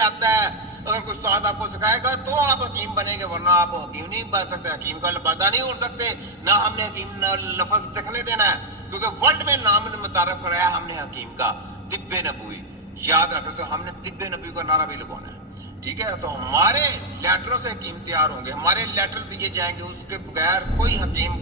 आता है, अगर कुछ उस्ताद आपको सिखाएगा तो आप हकीम बनेंगे, वरना आप हकीम नहीं बन सकते, हकीम का लबादा नहीं हो सकते, ना हमने हकीम लफ्ज लिखने देना है, क्योंकि वर्ल्ड में नाम मुतारफ कराया हमने हकीम का तिब्बे नबवी। याद रखो, तो हमने तिब्बे नबवी का नारा भी लगवाना है, ठीक है। तो हमारे लेटरों से हकीम तैयार होंगे, हमारे लेटर दिए जाएंगे, उसके बगैर कोई हकीम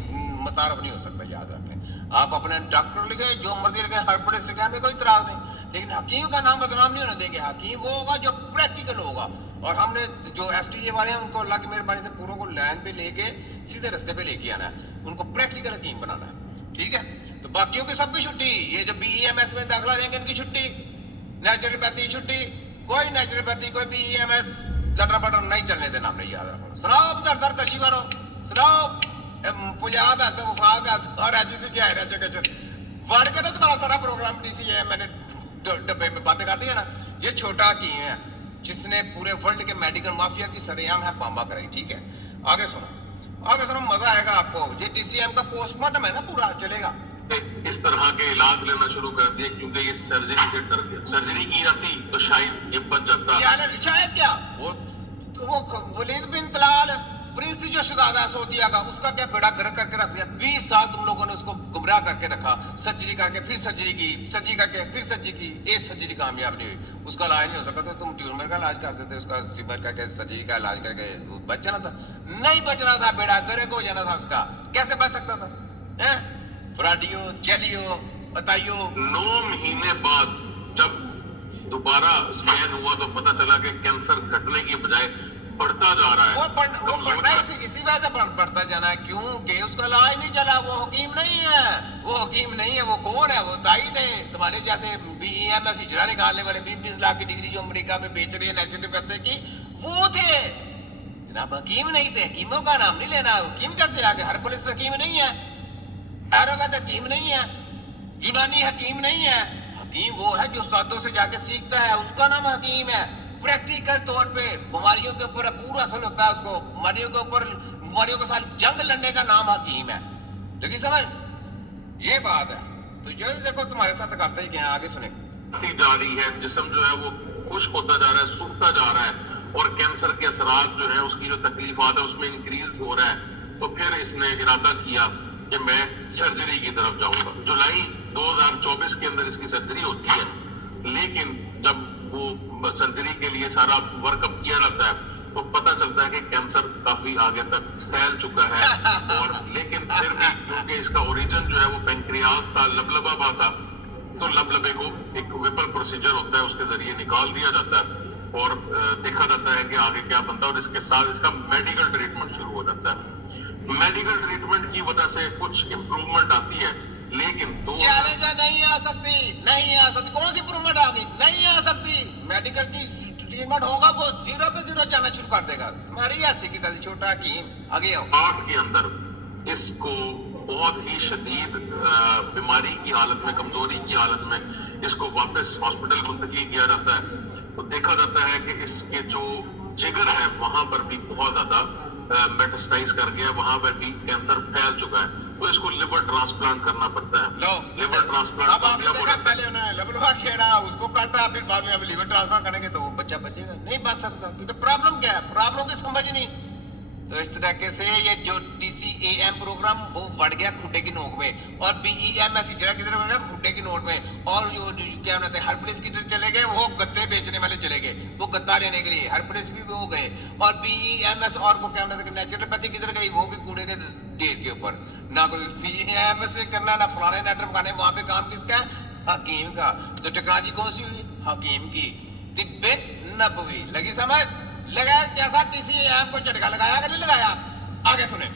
मुतारफ नहीं हो सकता। याद रखें, आप अपने डॉक्टर लिखे, जो मर्जी लिखे, हर पढ़े लिखे, हमें कोई इतराज नहीं, लेकिन हकीम का नाम बदनाम नहीं होने देंगे। हकीम वो होगा जो प्रैक्टिकल होगा, और हमने जो FTA वाले हैं उनको अल्लाह की मेहरबानी से पूरों को लाइन पे लेके सीधे रास्ते पे लेके आना है, उनको प्रैक्टिकल हकीम बनाना है, ठीक है। तो बाकियों की सबकी छुट्टी, ये जो BEMS में दाखिला लेंगे इनकी छुट्टी, नेचुरोपैथी छुट्टी, कोई नेचुरोपैथी कोई BEMS लटर बटर नहीं चलने देना हमने। याद रखो, सुनाओ दर कशी वालों, सुनाओ पंजाब है तो वफाक है और ऐसी क्या है वर्ड के, तो तुम्हारा सारा प्रोग्राम DCA मैंने डब्बे में बातें कर दी है ना। ये छोटा हकीम है जिसने पूरे वर्ल्ड के मेडिकल माफिया की सरेआम है बांबा कराई, ठीक है। आगे सुनो, मजा आएगा आपको। ये DCM का पोस्टमार्टम है ना, पूरा चलेगा। इस तरह के इलाज लेना शुरू कर दिए क्योंकि ये सर्जरी से डर गया। सर्जरी की जाती तो शायद ये बच जाता। शायद क्या, वो वलीद बिन तलाल प्रिंस जो शहजादा सऊदिया का, उसका क्या बेड़ा गर्क करके रख दिया। 20 साल तुम लोगों ने उसको गुमराह करके रखा, सर्जरी करके फिर सर्जरी की, सर्जरी करके फिर सर्जरी की, एक सर्जरी कामयाब नहीं हुई, उसका इलाज नहीं हो सका, तो तुम ट्यूमर का इलाज करते थे, उसका ट्यूमर करके सर्जरी का इलाज करके बच जाना था। नहीं बचना था, बेड़ा गर्क हो जाना था उसका। कैसे बच सकता था? फ्राडियो चलियो बताइयो। 9 महीने बाद जब दोबारा स्कैन हुआ तो पता चला कि कैंसर घटने की बजाय बढ़ता जा रहा है। वो बढ़ना इसी वजह से बढ़ता जाना है, क्योंकि उसका इलाज नहीं चला। वो हकीम नहीं है, वो हकीम नहीं है, वो कौन है? वो दाई थे तुम्हारे जैसे BEMS हिजड़ा निकालने वाले 20-20 लाख की डिग्री जो अमेरिका में बेच रहे हैं नेचुरोपैथी की, वो थे जनाब, हकीम नहीं थे। हकीमों का नाम नहीं लेना। हकीम कैसे आ गए? हर पुलिस हकीम नहीं है, आयुर्वेद हकीम नहीं है, यूनानी हकीम नहीं है। हकीम वो है जो उस्तादों से जाके सीखता है, उसका नाम हकीम है। प्रैक्टिकल तौर पे बीमारियों के ऊपर पूरा असर होता है, उसको बीमारियों के साथ जंग लड़ने का नाम हकीम है। लेकिन समझ, ये बात है। तो ये देखो तुम्हारे साथ करते ही क्या, आगे सुने। जा रही है, जिस्म जो है वो खुश्क होता जा रहा है, सूखता जा रहा है, और कैंसर के असरात जो है, उसकी जो तकलीफात है उसमें इंक्रीज हो रहा है। तो फिर इसने इरादा किया कि मैं सर्जरी की तरफ जाऊंगा। जुलाई 2024 के अंदर इसकी सर्जरी होती है, लेकिन जब वो सर्जरी के लिए सारा वर्कअप किया जाता है तो पता चलता है कि कैंसर काफी आगे तक फैल चुका है। और लेकिन फिर भी क्योंकि इसका ओरिजिन जो है वो पेंक्रियाज था, लबलबा था, तो लबलबे को एक विपल प्रोसीजर होता है, उसके जरिए निकाल दिया जाता है और देखा जाता है कि आगे क्या बनता है। और इसके साथ इसका मेडिकल ट्रीटमेंट शुरू हो जाता है। मेडिकल ट्रीटमेंट की वजह से कुछ इम्प्रूवमेंट आती है, लेकिन चैलेंज नहीं आ सकती। कौन सी इम्प्रूवमेंट आ गई? नहीं आ सकती। मेडिकल की ट्रीटमेंट होगा, वो 0 पे 0 जाना शुरू कर देगा। तुम्हारी ऐसी की तरह छोटा हकीम आगे आओ। 8 के अंदर इसको बहुत ही शदीद बीमारी की हालत में, कमजोरी की हालत में इसको वापस हॉस्पिटल मुंतकिल किया जाता है। तो देखा जाता है कि इसके जो जिगर है वहां पर भी बहुत ज्यादा मेटास्टाइज कर गया, वहां पर भी कैंसर फैल चुका है। तो इसको लिवर ट्रांसप्लांट करना पड़ता है। लिवर ट्रांसप्लांट पहले उन्होंने लबलबा छेड़ा, उसको काटा, फिर बाद में अब लिवर ट्रांसप्लांट करेंगे तो वो बच्चा बचेगा नहीं, बच सकता, क्योंकि प्रॉब्लम क्या है, प्रॉब्लम की समझ नहीं। तो इस तरीके से ये जो TCAM प्रोग्राम वो बढ़ गया खुड्डे की नोक में, और BEMS जरा किधर बढ़ गया खुड्डे की नोट में। और जो क्या कहते हैं, हर पुलिस की तरफ चले गए, वो गत्ते बेचने वाले चले गए, वो गत्ता लेने के लिए हर पुलिस भी वो गए। और BEMS और वो क्या कहते हैं नेचुरोपैथी किधर गई, वो भी कूड़े के ढेर के ऊपर। ना कोई BEMS ने करना, ना फलाने नेटवर्क बनाने, वहां पे काम किसका है? हकीम का। तो टेक्नोलॉजी कौन सी हुई? हकीम की। तिब्बे नबवी लगी समझ? लगाया कैसा? TCAM को झटका लगाया कि नहीं लगाया? आगे सुने।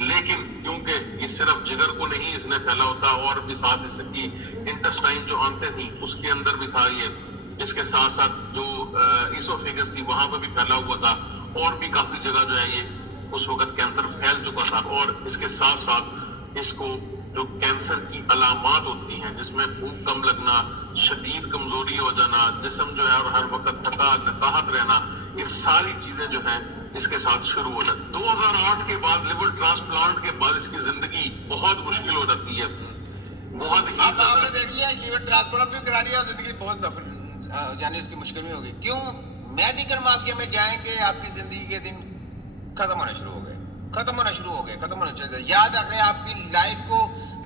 लेकिन क्योंकि ये सिर्फ जिगर को नहीं इसने फैला होता, और भी साथ इसकी इंटेस्टाइन जो आंतें थी उसके अंदर भी था ये। इसके साथ साथ जो इसोफेगस थी वहां पर भी फैला हुआ था, और भी काफी जगह जो है ये उस वक्त कैंसर फैल चुका था। और इसके साथ साथ इसको जो कैंसर की अलामात होती हैं, जिसमें भूख कम लगना, शदीद कमजोरी हो जाना, जिस्म जो है और हर वक्त थका नकाहत रहना, ये सारी चीजें जो हैं इसके साथ शुरू हो जाती है। 2008 के बाद लिवर ट्रांसप्लांट के बाद इसकी जिंदगी बहुत मुश्किल हो जाती है, बहुत ही। आपने देख लिया, लिवर ट्रांसप्लांट भी करा लिया, जिंदगी बहुत यानी उसकी मुश्किल में होगी। क्यों? मेडिकल माफिया में जाएंगे, आपकी जिंदगी के दिन खत्म होना शुरू हो गए, खत्म होना शुरू हो गए, खत्म होना चाहिए। याद रखें, आपकी लाइफ को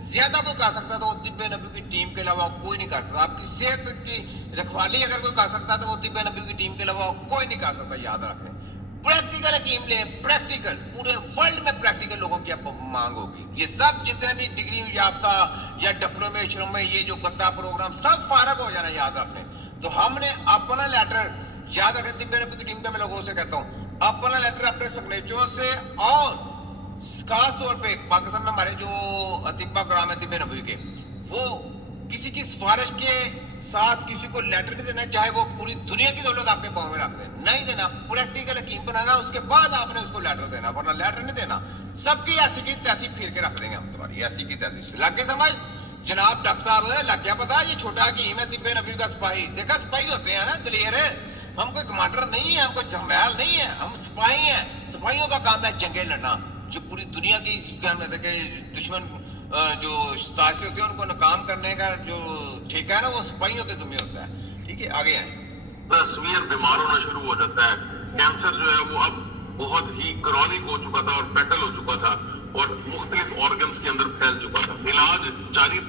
ज्यादा कोई कर सकता तो वो तिब्बे नबी की टीम के अलावा कोई नहीं कर सकता। आपकी सेहत की रखवाली अगर कोई कर सकता तो वो तिब्बे नबी की टीम के अलावा कोई नहीं कर सकता। याद रखें, प्रैक्टिकल हकीम ले, प्रैक्टिकल, पूरे वर्ल्ड में प्रैक्टिकल लोगों की अब मांग होगी। ये सब जितने भी डिग्री याफ्ता या डिप्लोमेशन में ये जो गत्ता प्रोग्राम सब फारग हो जाना, याद रखने। तो हमने अपना लेटर, याद रखें, तिब्बे नबी की टीम के मैं लोगों से कहता हूँ, अपना लेटर अपने सिग्नेचरों से, और खास तौर पे पाकिस्तान में हमारे जो अतिब्बा कराम है तिब्बे नबी के, वो किसी की सिफारिश के साथ किसी को लेटर नहीं देना, चाहे वो पूरी दुनिया की दौलत आपके पाँव में रख दे, नहीं देना। प्रैक्टिकल हकीम बनाना, उसके बाद आपने उसको लेटर देना, वरना लेटर नहीं देना। सबकी ऐसी की तैसी फिर के रख देंगे हम, तुम्हारी ऐसी की तैसी। लग गए समझ जनाब? डॉक्टर साहब लग गया पता? ये छोटा हकीम है तिब्बे नबी का सिपाही। देखा, सिपाही होते हैं ना दलेर है, हम कोई कमांडर नहीं है, हम कोई जरनैल नहीं है, हम सिपाही हैं। सिपाहियों का काम है जंगे लड़ना, जो पूरी दुनिया की क्या कहते हैं कि दुश्मन जो साजिश होती है उनको नाकाम करने का जो ठेका है ना, वो सिपाहियों के ज़िम्मे होता है। ठीक है, आगे आए। तस्वीर बीमार होना शुरू हो जाता है। कैंसर जो है वो अब बहुत ही क्रॉनिक हो चुका था और फैटल हो चुका था और मुख्तलिफ ऑर्गन्स के अंदर फैल चुका था। इलाज जारी